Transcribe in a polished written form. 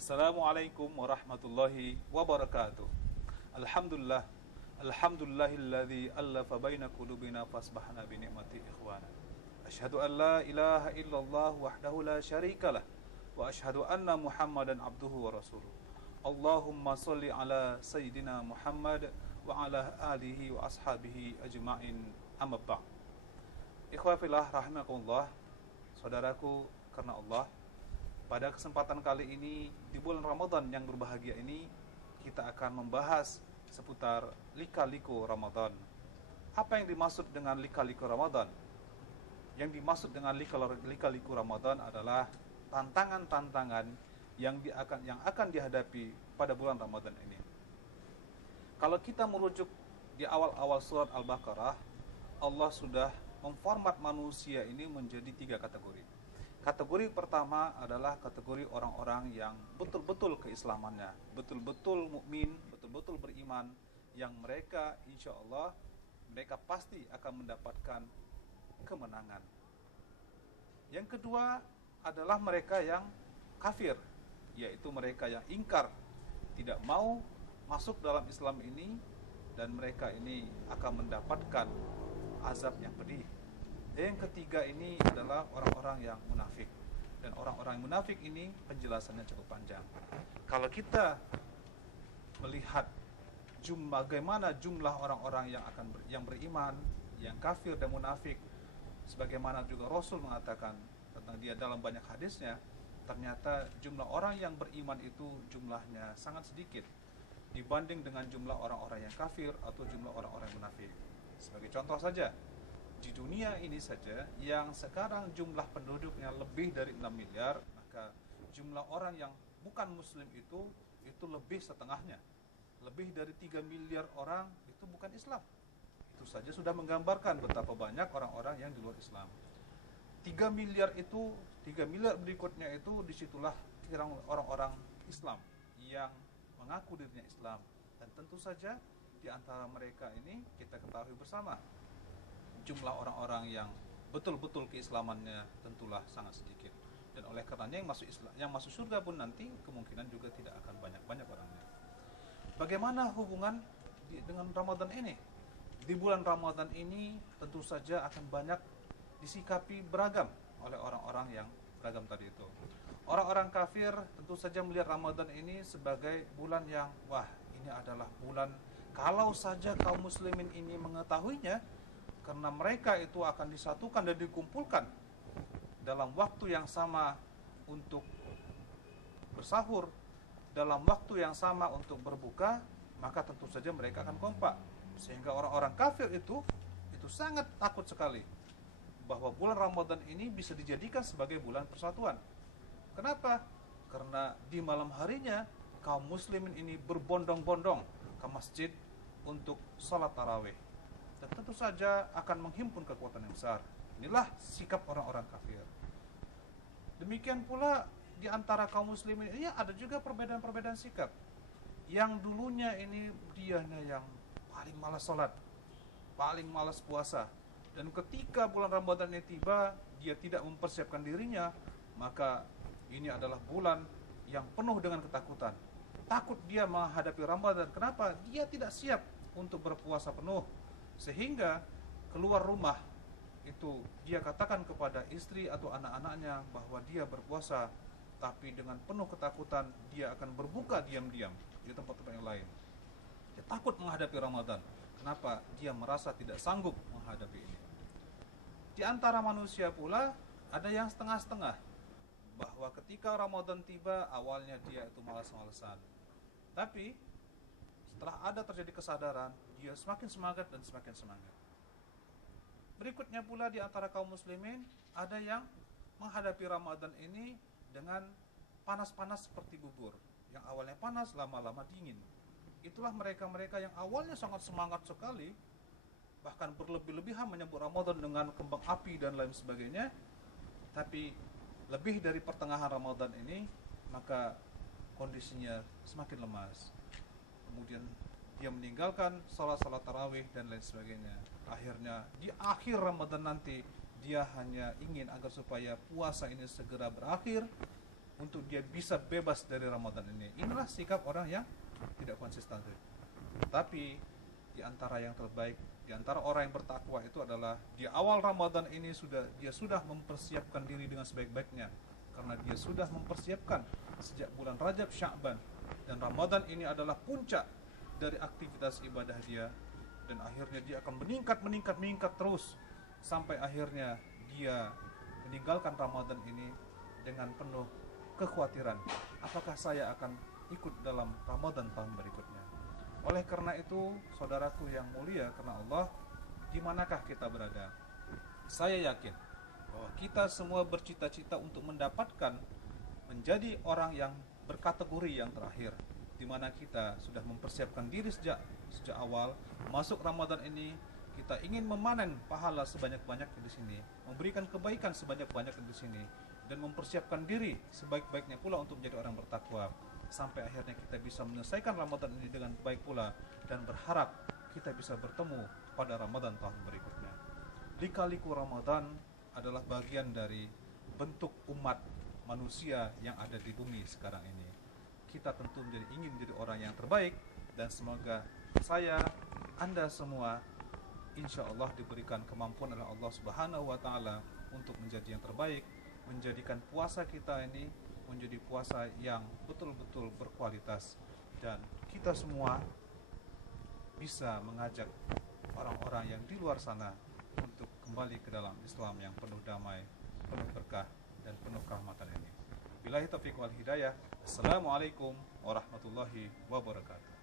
Assalamualaikum warahmatullahi wabarakatuh. Alhamdulillah, alhamdulillahilladzi allafa baina qulubina fasbahna bi ni'mati ikhwana. Asyhadu an la ilaha illallah wahdahu la syarikalah wa asyhadu anna Muhammadan abduhu wa rasuluh. Allahumma shalli ala sayyidina Muhammad wa ala alihi wa ashabihi ajma'in. Amma ba'd. Ikhwah fillah rahimakumullah, saudaraku karena Allah. Pada kesempatan kali ini, di bulan Ramadan yang berbahagia ini, kita akan membahas seputar lika-liku Ramadan. Apa yang dimaksud dengan lika-liku Ramadan? Yang dimaksud dengan lika-liku Ramadan adalah tantangan-tantangan yang akan dihadapi pada bulan Ramadan ini. Kalau kita merujuk di awal-awal surat Al-Baqarah, Allah sudah memformat manusia ini menjadi 3 kategori. Kategori pertama adalah kategori orang-orang yang betul-betul keislamannya, betul-betul mukmin, betul-betul beriman, yang mereka insya Allah mereka pasti akan mendapatkan kemenangan. Yang kedua adalah mereka yang kafir, yaitu mereka yang ingkar, tidak mau masuk dalam Islam ini, dan mereka ini akan mendapatkan azab yang pedih. Dan yang ketiga ini adalah orang-orang yang munafik. Dan orang-orang yang munafik ini penjelasannya cukup panjang. Kalau kita melihat bagaimana jumlah orang-orang yang beriman, yang kafir dan munafik, sebagaimana juga Rasul mengatakan tentang dia dalam banyak hadisnya, ternyata jumlah orang yang beriman itu jumlahnya sangat sedikit dibanding dengan jumlah orang-orang yang kafir atau jumlah orang-orang munafik. Sebagai contoh saja, di dunia ini saja yang sekarang jumlah penduduknya lebih dari 6 miliar, maka jumlah orang yang bukan muslim itu lebih setengahnya. Lebih dari 3 miliar orang itu bukan Islam. Itu saja sudah menggambarkan betapa banyak orang-orang yang di luar Islam. 3 miliar berikutnya itu disitulah orang-orang Islam yang mengaku dirinya Islam. Dan tentu saja di antara mereka ini kita ketahui bersama, jumlah orang-orang yang betul-betul keislamannya tentulah sangat sedikit. Dan oleh karenanya yang masuk surga pun nanti kemungkinan juga tidak akan banyak-banyak orangnya. Bagaimana hubungan dengan Ramadan ini? Di bulan Ramadan ini tentu saja akan banyak disikapi beragam oleh orang-orang yang beragam tadi itu. Orang-orang kafir tentu saja melihat Ramadan ini sebagai bulan yang, wah, ini adalah bulan, kalau saja kaum muslimin ini mengetahuinya, karena mereka itu akan disatukan dan dikumpulkan dalam waktu yang sama untuk bersahur, dalam waktu yang sama untuk berbuka, maka tentu saja mereka akan kompak. Sehingga orang-orang kafir itu sangat takut sekali bahwa bulan Ramadan ini bisa dijadikan sebagai bulan persatuan. Kenapa? Karena di malam harinya kaum muslimin ini berbondong-bondong ke masjid untuk salat tarawih, dan tentu saja akan menghimpun kekuatan yang besar. Inilah sikap orang-orang kafir. Demikian pula di antara kaum muslimin ini ada juga perbedaan-perbedaan sikap. Yang dulunya ini dianya yang paling malas sholat, paling malas puasa, dan ketika bulan Ramadan ini tiba, dia tidak mempersiapkan dirinya, maka ini adalah bulan yang penuh dengan ketakutan. Takut dia menghadapi Ramadan. Kenapa? Dia tidak siap untuk berpuasa penuh, sehingga keluar rumah itu dia katakan kepada istri atau anak-anaknya bahwa dia berpuasa, tapi dengan penuh ketakutan dia akan berbuka diam-diam di tempat-tempat yang lain. Dia takut menghadapi Ramadan. Kenapa? Dia merasa tidak sanggup menghadapi ini. Di antara manusia pula ada yang setengah-setengah, bahwa ketika Ramadan tiba awalnya dia itu malas-malasan, tapi setelah ada terjadi kesadaran, dia semakin semangat dan semakin semangat. Berikutnya pula di antara kaum muslimin, ada yang menghadapi Ramadan ini dengan panas-panas seperti bubur. Yang awalnya panas, lama-lama dingin. Itulah mereka-mereka yang awalnya sangat semangat sekali, bahkan berlebih-lebihan menyambut Ramadan dengan kembang api dan lain sebagainya. Tapi lebih dari pertengahan Ramadan ini, maka kondisinya semakin lemas. Kemudian dia meninggalkan salat-salat tarawih dan lain sebagainya. Akhirnya di akhir Ramadan nanti dia hanya ingin agar supaya puasa ini segera berakhir, untuk dia bisa bebas dari Ramadan ini. Inilah sikap orang yang tidak konsisten. Tapi di antara yang terbaik, di antara orang yang bertakwa itu adalah di awal Ramadan ini dia sudah mempersiapkan diri dengan sebaik-baiknya, karena dia sudah mempersiapkan sejak bulan Rajab, Sya'ban, dan Ramadan ini adalah puncak dari aktivitas ibadah dia, dan akhirnya dia akan meningkat terus sampai akhirnya dia meninggalkan Ramadan ini dengan penuh kekhawatiran, apakah saya akan ikut dalam Ramadan tahun berikutnya. Oleh karena itu, saudaraku yang mulia karena Allah, di manakah kita berada? Saya yakin bahwa kita semua bercita-cita untuk mendapatkan menjadi orang yang berkategori yang terakhir, di mana kita sudah mempersiapkan diri sejak awal masuk Ramadan ini. Kita ingin memanen pahala sebanyak-banyaknya di sini, memberikan kebaikan sebanyak-banyaknya di sini, dan mempersiapkan diri sebaik-baiknya pula untuk menjadi orang bertakwa, sampai akhirnya kita bisa menyelesaikan Ramadan ini dengan baik pula, dan berharap kita bisa bertemu pada Ramadan tahun berikutnya. Lika-liku Ramadan adalah bagian dari bentuk umat manusia yang ada di bumi sekarang ini. Kita tentu ingin menjadi orang yang terbaik, dan semoga saya, Anda semua insya Allah diberikan kemampuan oleh Allah Subhanahu wa Ta'ala untuk menjadi yang terbaik, menjadikan puasa kita ini menjadi puasa yang betul-betul berkualitas, dan kita semua bisa mengajak orang-orang yang di luar sana untuk kembali ke dalam Islam yang penuh damai, penuh berkah, dan penuh kerahmatan ini. Billahi taufiq wal hidayah. Assalamualaikum warahmatullahi wabarakatuh.